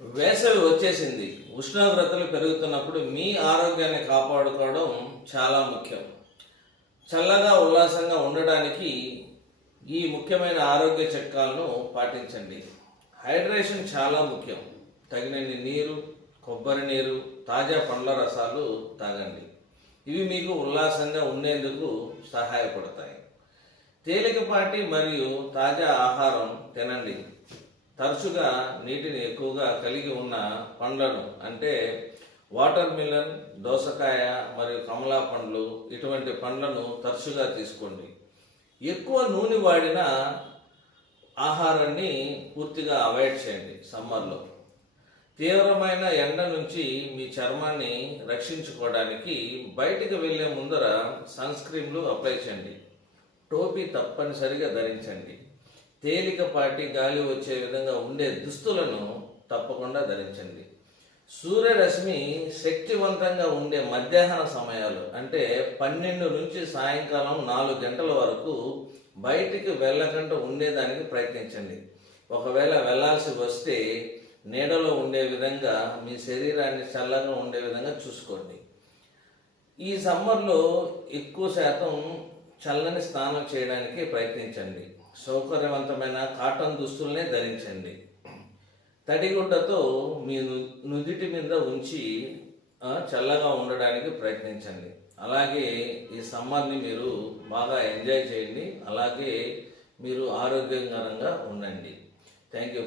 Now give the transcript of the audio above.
వేసవి వచ్చేసింది. ఉష్ణోగ్రతలు పెరుగుతున్నప్పుడు మీ ఆరోగ్యాన్ని కాపాడుకోవడం చాలా ముఖ్యం. చల్లగా ఉల్లాసంగా ఉండడానికి ఈ ముఖ్యమైన ఆరోగ్య చిట్కాలను పాటించండి. హైడ్రేషన్ చాలా ముఖ్యం. తగినన్ని నీరు కొబ్బరి నీరు తాజా పండ్ల రసాలు తాగండి. ఇవి మీకు ఉల్లాసంగా ఉండేందుకు సహాయపడతాయి. తేలికపాటి మరియు తాజా ఆహారం తినండి. తరచుగా నీటిని ఎక్కువగా కలిగి ఉన్న పండ్లను అంటే వాటర్ మిలన్ దోసకాయ మరియు కమలా పండ్లు ఇటువంటి పండ్లను తరచుగా తీసుకోండి. ఎక్కువ నూనె వాడిన ఆహారాన్ని పూర్తిగా అవాయిడ్ చేయండి సమ్మర్లో. తీవ్రమైన ఎండ నుంచి మీ చర్మాన్ని రక్షించుకోవడానికి బయటికి వెళ్ళే ముందర సన్ స్క్రీన్లు అప్లై చేయండి. టోపీ తప్పనిసరిగా ధరించండి. తేలికపాటి గాలి వచ్చే విధంగా ఉండే దుస్తులను తప్పకుండా ధరించండి. సూర్యరశ్మి శక్తివంతంగా ఉండే మధ్యాహ్న సమయాలు అంటే పన్నెండు నుంచి సాయంకాలం నాలుగు గంటల వరకు బయటికి వెళ్ళకుండా ఉండేదానికి ప్రయత్నించండి. ఒకవేళ వెళ్ళాల్సి వస్తే నీడలో ఉండే విధంగా మీ శరీరాన్ని చల్లగా ఉండే విధంగా చూసుకోండి. ఈ సమ్మర్లో ఎక్కువ శాతం చల్లని స్నానం చేయడానికి ప్రయత్నించండి. సౌకర్యవంతమైన కాటన్ దుస్తుల్నే ధరించండి. తడిగుడ్డతో మీ ను- నుదిటి మీద ఉంచి చల్లగా ఉండడానికి ప్రయత్నించండి. అలాగే ఈ సమ్మర్ని మీరు బాగా ఎంజాయ్ చేయండి. అలాగే మీరు ఆరోగ్యకరంగా ఉండండి. Thank you